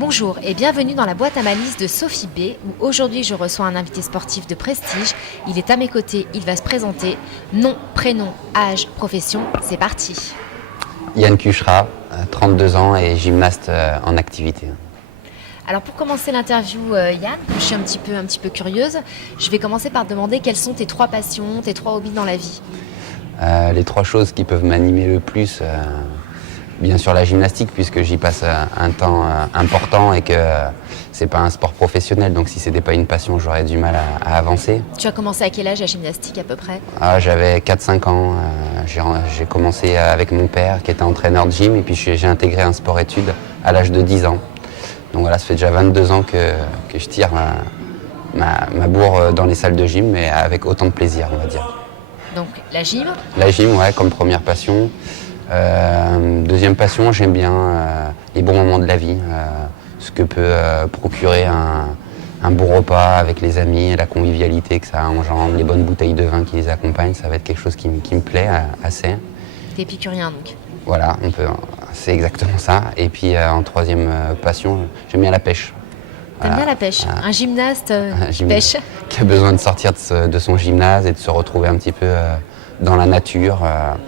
Bonjour et bienvenue dans la boîte à malice de Sophie B, où aujourd'hui je reçois un invité sportif de prestige. Il est à mes côtés, il va se présenter. Nom, prénom, âge, profession, c'est parti. Yann Cuchera, 32 ans et gymnaste en activité. Alors pour commencer l'interview, Yann, je suis un petit peu curieuse. Je vais commencer par te demander quelles sont tes 3 passions, tes 3 hobbies dans la vie. Les 3 choses qui peuvent m'animer le plus, bien sûr la gymnastique, puisque j'y passe un temps important et que c'est pas un sport professionnel, donc si c'était pas une passion, j'aurais du mal à avancer. Tu as commencé à quel âge la gymnastique à peu près? J'avais 4-5 ans, j'ai commencé avec mon père qui était entraîneur de gym et puis j'ai intégré un sport-études à l'âge de 10 ans. Donc voilà, ça fait déjà 22 ans que je tire ma bourre dans les salles de gym, mais avec autant de plaisir, on va dire. Donc la gym? La gym, ouais, comme première passion. Deuxième passion, j'aime bien les bons moments de la vie, ce que peut procurer un bon repas avec les amis, la convivialité que ça engendre, les bonnes bouteilles de vin qui les accompagnent, ça va être quelque chose qui me plaît assez. T'es épicurien donc? Voilà, c'est exactement ça. Et puis en troisième passion, j'aime bien la pêche. T'aimes bien la pêche? Un gymnaste pêche? Qui a besoin de sortir de son gymnase et de se retrouver un petit peu dans la nature.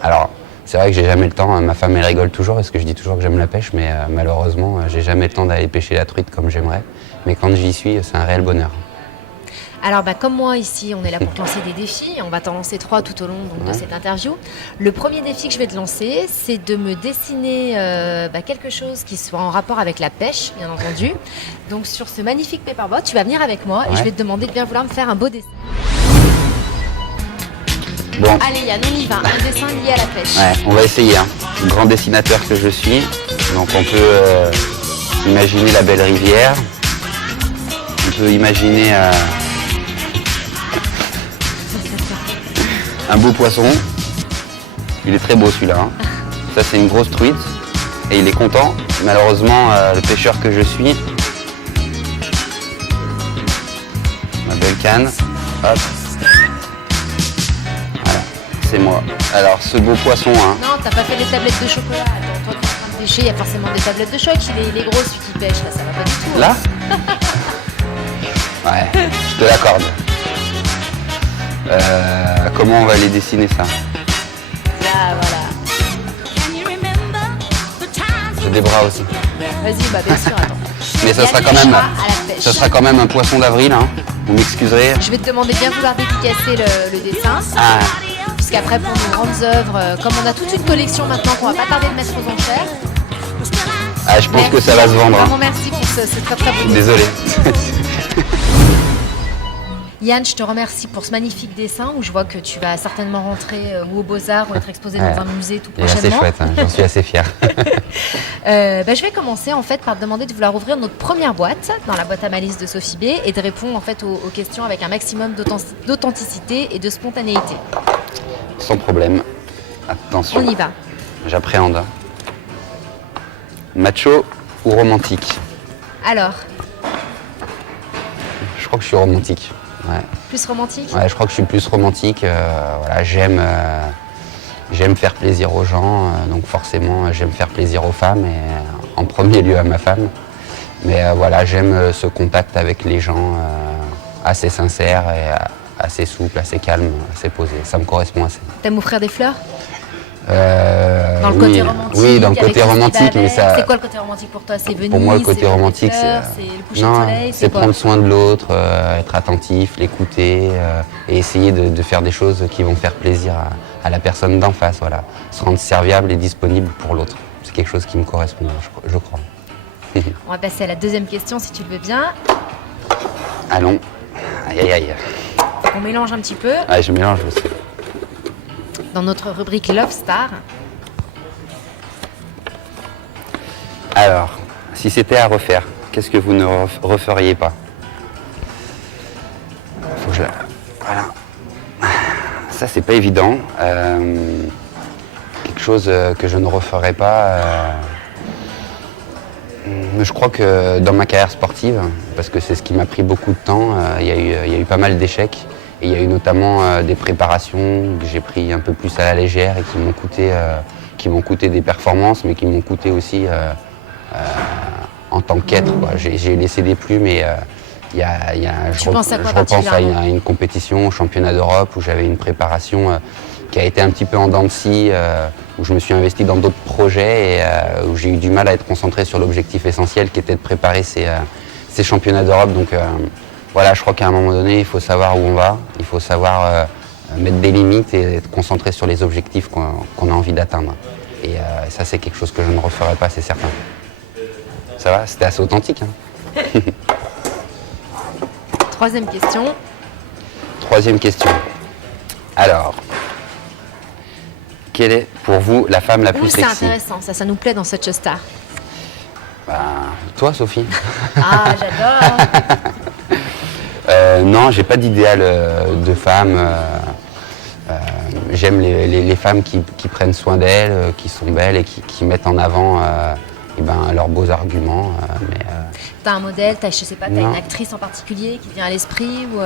Alors, c'est vrai que j'ai jamais le temps, ma femme elle rigole toujours parce que je dis toujours que j'aime la pêche, mais malheureusement, j'ai jamais le temps d'aller pêcher la truite comme j'aimerais. Mais quand j'y suis, c'est un réel bonheur. Alors comme moi ici, on est là pour te lancer des défis. On va t'en lancer 3 tout au long de cette interview. Le premier défi que je vais te lancer, c'est de me dessiner quelque chose qui soit en rapport avec la pêche, bien entendu. Donc sur ce magnifique paperboard, tu vas venir avec moi et je vais te demander de bien vouloir me faire un beau dessin. Bon. Allez Yann, on y va, un dessin lié à la pêche. Ouais, on va essayer. Grand dessinateur que je suis, donc on peut imaginer la belle rivière. On peut imaginer un beau poisson. Il est très beau celui-là. Ça c'est une grosse truite et il est content. Malheureusement, le pêcheur que je suis, ma belle canne, hop. C'est moi. Alors ce beau poisson. Non, t'as pas fait des tablettes de chocolat. Attends, toi qui es en train de pêcher, il y a forcément des tablettes de choc. Il est gros celui qui pêche, là, ça va pas du tout. Là Ouais, je te l'accorde. Comment on va les dessiner ça? Là, voilà. J'ai des bras aussi. Vas-y, bien sûr, attends. Mais ça sera quand même un poisson d'avril, vous m'excuserez. Je vais te demander de bien vouloir dédicacer le dessin. Puisqu'après, pour nos grandes œuvres, comme on a toute une collection maintenant qu'on va pas tarder de mettre aux enchères. Je pense que ça va se vendre. Vraiment merci pour ce très très beau. Désolé. Yann, je te remercie pour ce magnifique dessin où je vois que tu vas certainement rentrer ou aux Beaux-Arts ou être exposé dans un musée tout prochainement. C'est chouette, j'en suis assez fier. Je vais commencer en fait par te demander de vouloir ouvrir notre première boîte dans la boîte à malice de Sophie B et de répondre en fait aux questions avec un maximum d'authenticité et de spontanéité. Sans problème. Attention. On y va. J'appréhende. Macho ou romantique? Alors? Je crois que je suis romantique. Ouais. Plus romantique? Ouais, je crois que je suis plus romantique. Voilà, j'aime faire plaisir aux gens, donc forcément j'aime faire plaisir aux femmes et en premier lieu à ma femme. Mais voilà, j'aime ce contact avec les gens assez sincère et assez souple, assez calme, assez posé. Ça me correspond assez. T'aimes offrir des fleurs? Dans le côté romantique. Oui, dans le côté romantique, mais ça. C'est quoi le côté romantique pour toi? C'est venir. Pour moi, le côté romantique, c'est le coucher de soleil. C'est prendre soin de l'autre, être attentif, l'écouter et essayer de faire des choses qui vont faire plaisir à la personne d'en face. Voilà, se rendre serviable et disponible pour l'autre. C'est quelque chose qui me correspond, je crois. On va passer à la deuxième question, si tu le veux bien. Allons. Aïe, aïe, aïe. On mélange un petit peu. Je mélange aussi. Dans notre rubrique Love Star. Alors, si c'était à refaire, qu'est-ce que vous ne referiez pas? Voilà. Ça, c'est pas évident. Quelque chose que je ne referais pas. Je crois que dans ma carrière sportive, parce que c'est ce qui m'a pris beaucoup de temps, il y a eu pas mal d'échecs. Et il y a eu notamment des préparations que j'ai pris un peu plus à la légère et qui m'ont coûté des performances, mais qui m'ont coûté aussi en tant qu'être, quoi. J'ai laissé des plumes et je repense à une compétition, au championnat d'Europe, où j'avais une préparation qui a été un petit peu en dents de scie, où je me suis investi dans d'autres projets et où j'ai eu du mal à être concentré sur l'objectif essentiel qui était de préparer ces championnats d'Europe. Donc voilà, je crois qu'à un moment donné, il faut savoir où on va, il faut savoir mettre des limites et être concentré sur les objectifs qu'on a envie d'atteindre. Et ça, c'est quelque chose que je ne referai pas, c'est certain. Ça va? C'était assez authentique. Hein. Troisième question. Troisième question. Alors, quelle est pour vous la femme la plus sexy? C'est intéressant, ça nous plaît dans cette Star. Toi, Sophie? Ah, j'adore. Non, j'ai pas d'idéal de femme. J'aime les femmes qui prennent soin d'elles, qui sont belles et qui mettent en avant leurs beaux arguments. T'as un modèle, je sais pas, t'as une actrice en particulier qui te vient à l'esprit ou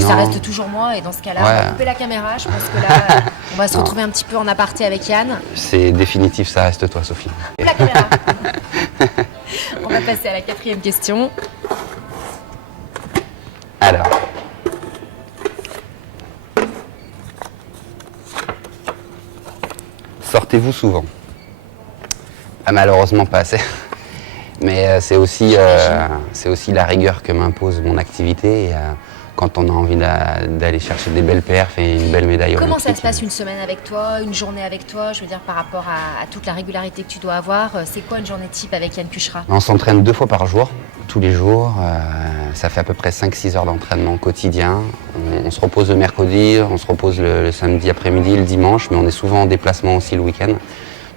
ça reste toujours moi et dans ce cas-là, on va couper la caméra. Je pense que là, on va se retrouver un petit peu en aparté avec Yann. C'est définitif, ça reste toi, Sophie. Coupe la caméra. On va passer à la quatrième question. Alors. Sortez-vous souvent? Malheureusement pas assez. Mais c'est aussi la rigueur que m'impose mon activité. Et, quand on a envie d'aller chercher des belles perfs et une belle médaille olympique. Comment ça se passe une semaine avec toi, une journée avec toi? Je veux dire, par rapport à toute la régularité que tu dois avoir, c'est quoi une journée type avec Yann Cucherat? On s'entraîne 2 fois par jour, tous les jours. Ça fait à peu près 5-6 heures d'entraînement quotidien. On se repose le mercredi, on se repose le samedi après-midi, le dimanche, mais on est souvent en déplacement aussi le week-end.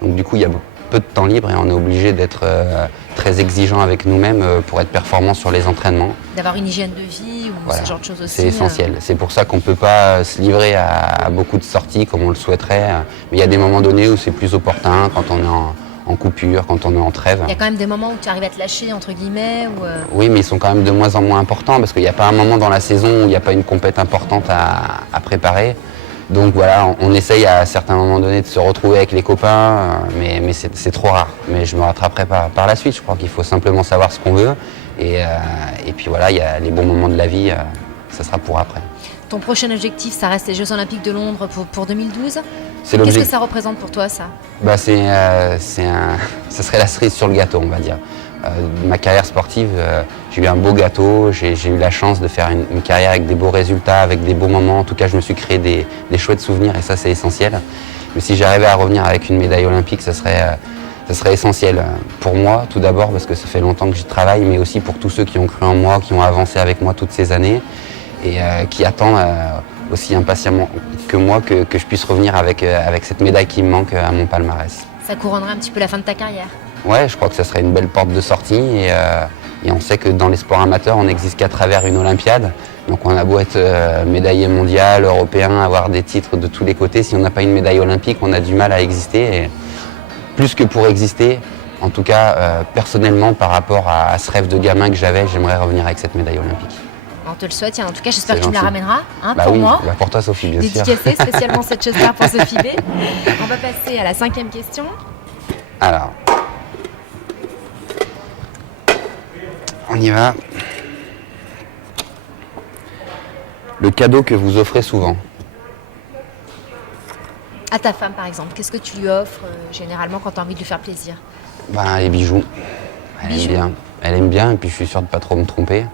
Donc du coup, il y a peu de temps libre et on est obligé d'être très exigeant avec nous-mêmes pour être performant sur les entraînements. D'avoir une hygiène de vie ou ce genre de choses aussi. C'est essentiel. C'est pour ça qu'on ne peut pas se livrer à beaucoup de sorties comme on le souhaiterait. Mais il y a des moments donnés où c'est plus opportun, quand on est en coupure, quand on est en trêve. Il y a quand même des moments où tu arrives à te lâcher, entre guillemets Oui, mais ils sont quand même de moins en moins importants parce qu'il n'y a pas un moment dans la saison où il n'y a pas une compète importante à préparer. Donc voilà, on essaye à certains moments donnés de se retrouver avec les copains, mais c'est trop rare. Mais je me rattraperai par la suite. Je crois qu'il faut simplement savoir ce qu'on veut. Et puis voilà, il y a les bons moments de la vie, ça sera pour après. Ton prochain objectif, ça reste les Jeux Olympiques de Londres pour 2012. Qu'est-ce que ça représente pour toi, ça? Ça serait la cerise sur le gâteau, on va dire. Ma carrière sportive, j'ai eu un beau gâteau, j'ai eu la chance de faire une carrière avec des beaux résultats, avec des beaux moments. En tout cas, je me suis créé des chouettes souvenirs et ça, c'est essentiel. Mais si j'arrivais à revenir avec une médaille olympique, ça serait essentiel pour moi, tout d'abord, parce que ça fait longtemps que j'y travaille, mais aussi pour tous ceux qui ont cru en moi, qui ont avancé avec moi toutes ces années et qui attendent aussi impatiemment que moi que je puisse revenir avec cette médaille qui me manque à mon palmarès. Ça couronnerait un petit peu la fin de ta carrière? Ouais, je crois que ça serait une belle porte de sortie et on sait que dans les sports amateurs, on n'existe qu'à travers une Olympiade. Donc on a beau être médaillé mondial, européen, avoir des titres de tous les côtés, si on n'a pas une médaille olympique, on a du mal à exister. Et plus que pour exister, en tout cas personnellement par rapport à ce rêve de gamin que j'avais, j'aimerais revenir avec cette médaille olympique. On te le souhaite, en tout cas j'espère que tu me la ramèneras pour moi. Pour toi Sophie, bien sûr. Dédicacée spécialement cette Star pour Sophie B. On va passer à la 5e question. Alors, on y va. Le cadeau que vous offrez souvent. À ta femme par exemple, qu'est-ce que tu lui offres généralement quand tu as envie de lui faire plaisir? Les bijoux. Elle aime bien et puis je suis sûr de pas trop me tromper.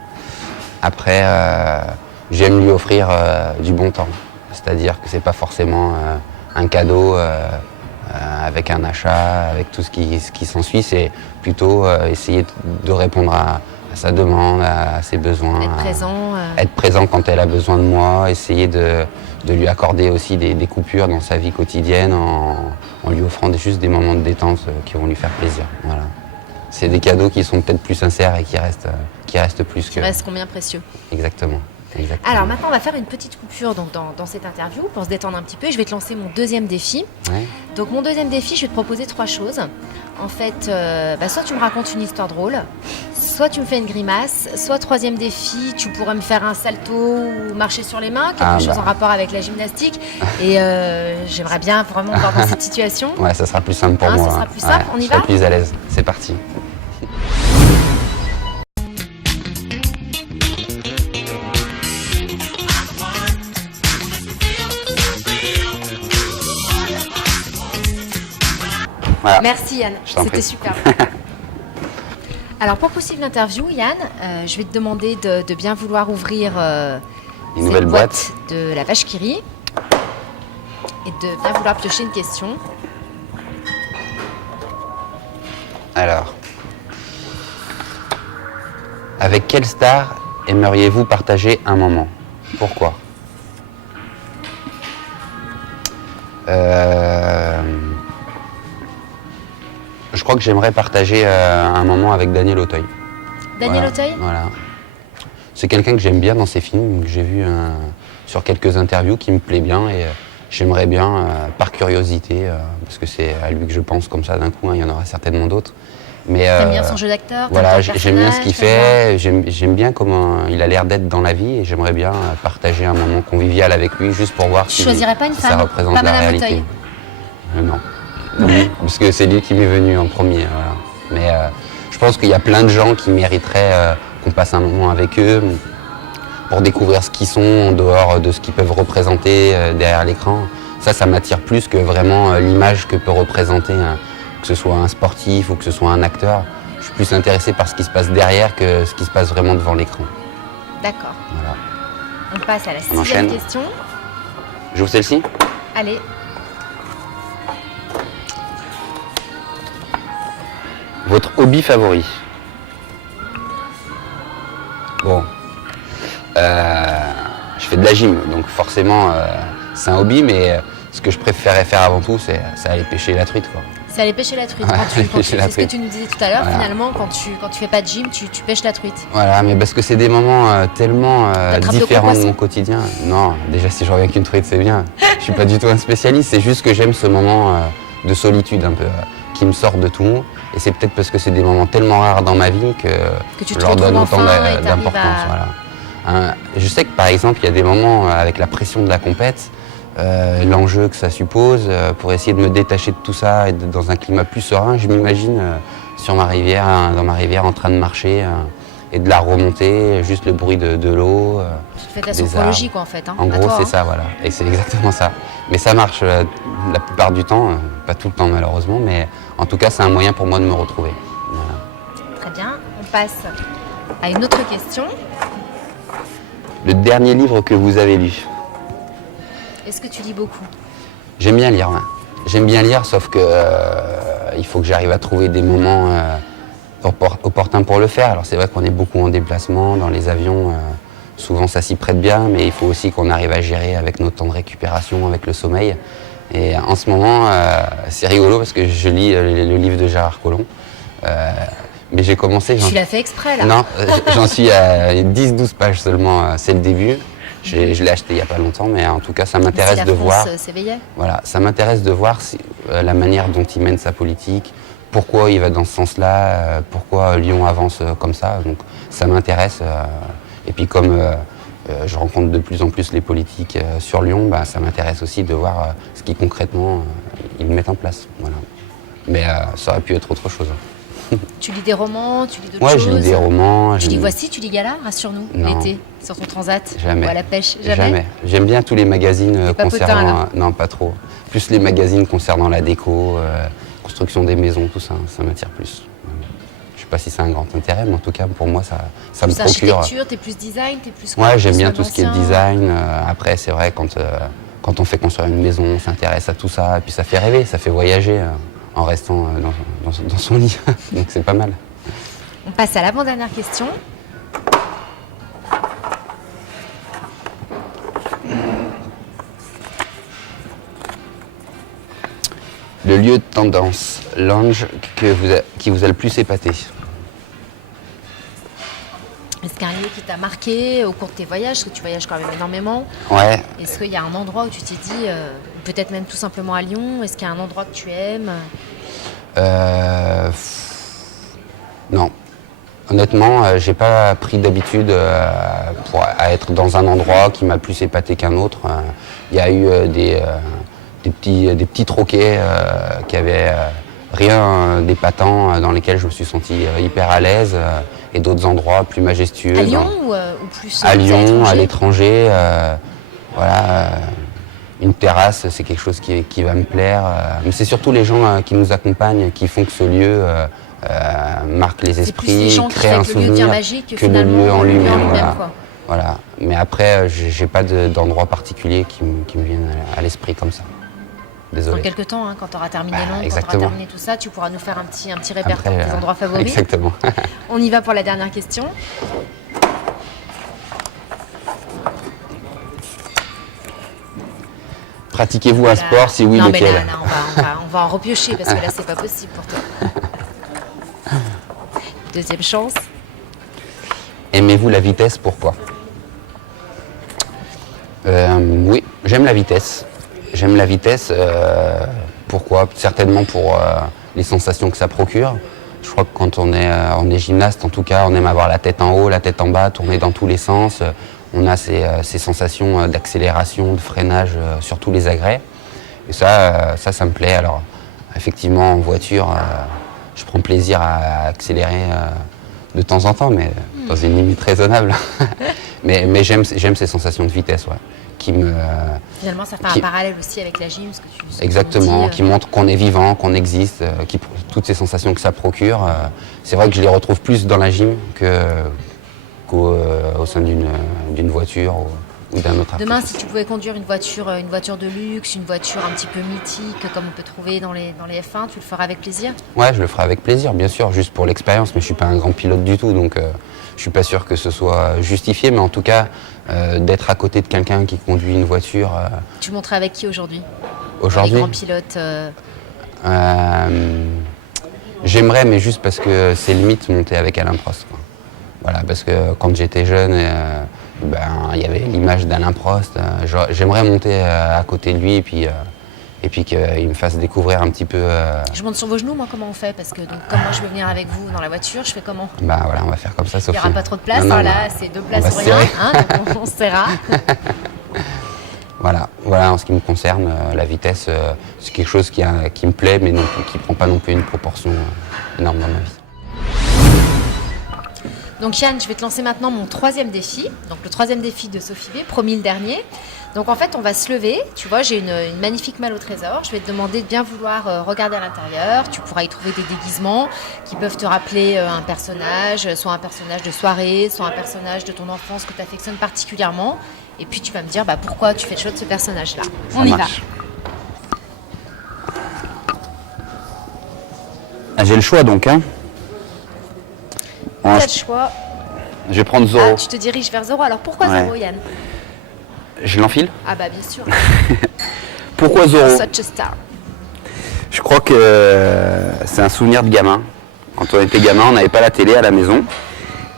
Après, j'aime lui offrir du bon temps. C'est-à-dire que c'est pas forcément un cadeau avec un achat, avec tout ce qui s'ensuit. C'est plutôt essayer de répondre à sa demande, à ses besoins. Être présent. Être présent quand elle a besoin de moi. Essayer de lui accorder aussi des coupures dans sa vie quotidienne en lui offrant juste des moments de détente qui vont lui faire plaisir. Voilà. C'est des cadeaux qui sont peut-être plus sincères et qui restent plus que... Qui restent combien précieux. Exactement. Alors maintenant, on va faire une petite coupure dans cette interview pour se détendre un petit peu. Je vais te lancer mon deuxième défi. Ouais. Donc mon deuxième défi, je vais te proposer 3 choses. En fait, soit tu me racontes une histoire drôle, soit tu me fais une grimace, soit troisième défi, tu pourrais me faire un salto ou marcher sur les mains, quelque chose en rapport avec la gymnastique. Et j'aimerais bien vraiment voir dans cette situation. Ouais, ça sera plus simple pour moi. Ça sera plus simple, on y va? Je serai plus à l'aise. C'est parti. Merci Yann, Je t'en c'était prie. super. Alors pour poursuivre l'interview, Yann, je vais te demander de bien vouloir ouvrir Une nouvelle boîte. de la vache qui rit et de bien vouloir piocher une question. Alors, avec quelle star aimeriez-vous partager un moment? Pourquoi? Je crois que j'aimerais partager un moment avec Daniel Auteuil. Daniel Voilà, Auteuil. Voilà. C'est quelqu'un que j'aime bien dans ses films, que j'ai vu sur quelques interviews, qui me plaît bien et j'aimerais bien, par curiosité, parce que c'est à lui que je pense comme ça d'un coup, hein, il y en aura certainement d'autres. Mais T'aimes bien son jeu d'acteur? voilà, t'aimes j'aime bien ce qu'il personnage, fait, j'aime bien comment il a l'air d'être dans la vie et j'aimerais bien partager un moment convivial avec lui juste pour voir Tu si, choisirais pas une si femme, ça représente pas la Madame réalité. Auteuil? Non, lui, parce que c'est lui qui m'est venu en premier. Voilà. Mais je pense qu'il y a plein de gens qui mériteraient qu'on passe un moment avec eux pour découvrir ce qu'ils sont en dehors de ce qu'ils peuvent représenter derrière l'écran. Ça m'attire plus que vraiment l'image que peut représenter que ce soit un sportif ou que ce soit un acteur. Je suis plus intéressé par ce qui se passe derrière que ce qui se passe vraiment devant l'écran. D'accord. Voilà. On passe à la On enchaîne. 6e question. J'ouvre celle-ci. Allez. Votre hobby favori? Bon, je fais de la gym, donc forcément c'est un hobby, mais ce que je préférais faire avant tout, c'est aller pêcher la truite, quoi. C'est aller pêcher la truite. Ouais, Quand tu, aller quand pêcher tu la fais ce que truite. tu nous disais tout à l'heure, Voilà. finalement, quand tu fais pas de gym, tu pêches la truite. Voilà, mais parce que c'est des moments tellement T'attrapes de gros différents de poissons? mon quotidien. Non, déjà si je reviens qu'une truite, c'est bien. Je suis pas du tout un spécialiste, c'est juste que j'aime ce moment de solitude un peu, qui me sort de tout. Et c'est peut-être parce que c'est des moments tellement rares dans ma vie que Tu je te leur donne retrouves autant enfin et t'arrives d'importance. à- Voilà. Je sais que par exemple, il y a des moments avec la pression de la compète, l'enjeu que ça suppose, pour essayer de me détacher de tout ça et d'être dans un climat plus serein, je m'imagine sur ma rivière, dans ma rivière, en train de marcher et de la remonter, juste le bruit de l'eau. Tu te fais ta des sophrologie, arbres. quoi, en fait. Hein, En à gros, toi, c'est hein. ça, voilà. Et c'est exactement ça. Mais ça marche la plupart du temps, pas tout le temps malheureusement, mais en tout cas, c'est un moyen pour moi de me retrouver. Voilà. Très bien. On passe à une autre question. Le dernier livre que vous avez lu? Est-ce que tu lis beaucoup? J'aime bien lire, ouais. J'aime bien lire, sauf que il faut que j'arrive à trouver des moments opportuns pour le faire. Alors c'est vrai qu'on est beaucoup en déplacement, dans les avions, souvent ça s'y prête bien, mais il faut aussi qu'on arrive à gérer avec nos temps de récupération, avec le sommeil. Et en ce moment, c'est rigolo parce que je lis le livre de Gérard Collomb. Mais j'ai commencé... Tu l'as fait exprès, là. Non, j'en suis à 10-12 pages seulement, c'est le début. Je l'ai acheté il n'y a pas longtemps, mais en tout cas, ça Si m'intéresse la de France voir. s'éveillait. Voilà, ça m'intéresse de voir la manière dont il mène sa politique, pourquoi il va dans ce sens-là, pourquoi Lyon avance comme ça. Donc ça m'intéresse. Et puis comme je rencontre de plus en plus les politiques sur Lyon, bah, ça m'intéresse aussi de voir ce qu'ils concrètement ils mettent en place. Voilà. Mais ça aurait pu être autre chose. Tu lis des romans, tu lis d'autres Ouais, choses. je lis des romans. Tu je lis lis- Voici, tu lis Gala, rassure-nous, Non. l'été, sur ton transat. Jamais. Ou à la pêche, jamais. Jamais. J'aime bien tous les magazines T'es pas concernant... potin, là. non, pas trop. Plus les magazines concernant la déco, construction des maisons, tout ça, ça m'attire plus. Je sais pas si c'est un grand intérêt, mais en tout cas, pour moi, ça me Plus procure... architecture, t'es plus design, t'es plus quoi? Ouais, j'aime Plus bien mode tout ce qui est ancien. design. Après, c'est vrai, quand on fait construire une maison, on s'intéresse à tout ça. Et puis ça fait rêver, ça fait voyager en restant dans son lit. Donc c'est pas mal. On passe à l'avant-dernière question. Le lieu de tendance, lounge qui vous a le plus épaté? Est-ce qu'il y a un lieu qui t'a marqué au cours de tes voyages? Parce que tu voyages quand même énormément. Ouais, Est-ce qu'il y a un endroit où tu t'es dit, peut-être même tout simplement à Lyon, est-ce qu'il y a un endroit que tu aimes? non. Honnêtement, j'ai pas pris d'habitude à être dans un endroit qui m'a plus épaté qu'un autre. Il y a eu des petits troquets qui avaient rien d'épatant, dans lesquels je me suis senti hyper à l'aise, et d'autres endroits plus majestueux. À Lyon ou plus À Lyon, à l'étranger? l'étranger. Voilà. une terrasse, c'est quelque chose qui va me plaire. Mais c'est surtout les gens qui nous accompagnent, qui font que ce lieu marque les esprits, c'est plus les gens crée qui un fait que le lieu devient souvenir magique que le lieu en lui-même. quoi. Voilà. Mais après, j'ai pas d'endroit particulier qui me vienne à l'esprit comme ça. Désolé. Dans quelques temps, quand tu auras terminé Londres, quand tu exactement. auras terminé tout ça, tu pourras nous faire un petit répertoire Après, des endroits favoris. Exactement. On y va pour la dernière question. Pratiquez-vous un sport? Si oui, non, lequel? mais là, on va en repiocher parce que là, c'est pas possible pour toi. Deuxième chance. Aimez-vous la vitesse? Pourquoi? Oui, j'aime la vitesse. J'aime la vitesse. Pourquoi? Certainement pour les sensations que ça procure. Je crois que quand on est gymnaste, en tout cas, on aime avoir la tête en haut, la tête en bas, tourner dans tous les sens. On a ces sensations d'accélération, de freinage sur tous les agrès. Et ça me plaît. Alors, effectivement, en voiture, je prends plaisir à accélérer de temps en temps, mais dans une limite raisonnable. mais j'aime ces sensations de vitesse, ouais, qui me... Finalement, ça fait un parallèle aussi avec la gym, ce que tu Exactement, qui montre qu'on est vivant, qu'on existe, toutes ces sensations que ça procure. C'est vrai que je les retrouve plus dans la gym qu'au sein d'une voiture ou d'un autre Demain, artiste. si tu pouvais conduire une voiture de luxe, une voiture un petit peu mythique, comme on peut trouver dans les F1, tu le feras avec plaisir? Ouais, je le ferai avec plaisir, bien sûr, juste pour l'expérience, mais je suis pas un grand pilote du tout, donc je suis pas sûr que ce soit justifié, mais en tout cas, d'être à côté de quelqu'un qui conduit une voiture... Tu monterais avec qui aujourd'hui? Aujourd'hui, les grands pilotes j'aimerais, mais juste parce que c'est limite monter avec Alain Prost, quoi. Voilà, parce que quand j'étais jeune, il y avait l'image d'Alain Prost. J'aimerais monter à côté de lui et puis qu'il me fasse découvrir un petit peu... Je monte sur vos genoux, moi, comment on fait? Parce que comme moi, je veux venir avec vous dans la voiture, je fais comment? Voilà, on va faire comme ça, Il Sophie. n'y aura pas trop de place, Non, là, c'est 2 places va ou se rien, serrer. donc on se serra. Voilà, en ce qui me concerne, la vitesse, c'est quelque chose qui me plaît, mais qui ne prend pas non plus une proportion énorme dans ma vie. Donc Yann, je vais te lancer maintenant mon 3e défi. Donc le 3e défi de Sophie B, promis le dernier. Donc en fait, on va se lever. Tu vois, j'ai une magnifique malle au trésor. Je vais te demander de bien vouloir regarder à l'intérieur. Tu pourras y trouver des déguisements qui peuvent te rappeler un personnage, soit un personnage de soirée, soit un personnage de ton enfance que tu affectionnes particulièrement. Et puis tu vas me dire pourquoi tu fais le choix de ce personnage-là. On y va. J'ai le choix donc, hein. Tu as le choix. Je vais prendre Zorro. Ah, tu te diriges vers Zorro. Alors pourquoi Zorro, Yann? Je l'enfile? Ah bah bien sûr. Pourquoi Zorro? Such a star. Je crois que c'est un souvenir de gamin. Quand on était gamin, on n'avait pas la télé à la maison.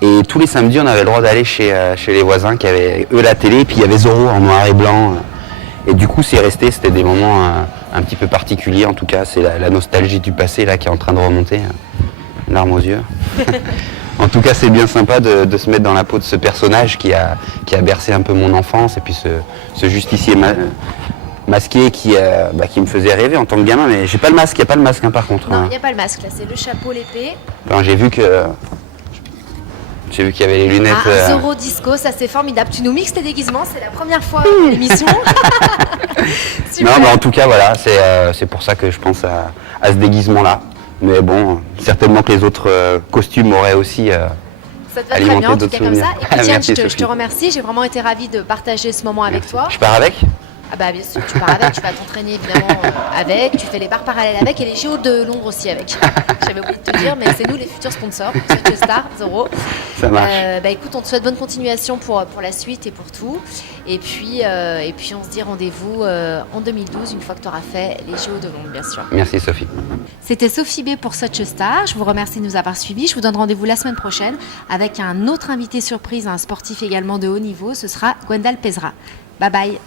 Et tous les samedis, on avait le droit d'aller chez les voisins qui avaient eux la télé. Et puis il y avait Zorro en noir et blanc. Et du coup, c'était des moments un petit peu particuliers. En tout cas, c'est la nostalgie du passé là qui est en train de remonter. Larmes aux yeux. En tout cas, c'est bien sympa de se mettre dans la peau de ce personnage qui a bercé un peu mon enfance. Et puis ce justicier masqué qui me faisait rêver en tant que gamin. Mais j'ai pas le masque, il n'y a pas le masque par contre. Non, il n'y a pas le masque, là, c'est le chapeau, l'épée. J'ai vu qu'il y avait les lunettes. Ah, Zorro Disco, ça c'est formidable. Tu nous mixes tes déguisements, c'est la première fois de l'émission. Non, mais en tout cas, voilà, c'est pour ça que je pense à ce déguisement-là. Mais bon, certainement que les autres costumes auraient aussi ça te va très bien, en tout cas comme ça. Et puis tiens, Merci, je te remercie, j'ai vraiment été ravie de partager ce moment avec toi. Je pars avec? Ah bah bien sûr, tu pars avec, tu vas t'entraîner évidemment avec, tu fais les barres parallèles avec et les JO de Londres aussi avec. J'avais oublié de te dire, mais c'est nous les futurs sponsors, Such a Star, Zorro. Ça marche. Écoute, on te souhaite bonne continuation pour la suite et pour tout. Et puis on se dit rendez-vous en 2012, une fois que tu auras fait les JO de Londres, bien sûr. Merci Sophie. C'était Sophie B pour Such a Star. Je vous remercie de nous avoir suivis. Je vous donne rendez-vous la semaine prochaine avec un autre invité surprise, un sportif également de haut niveau. Ce sera Gwendal Pesra. Bye bye.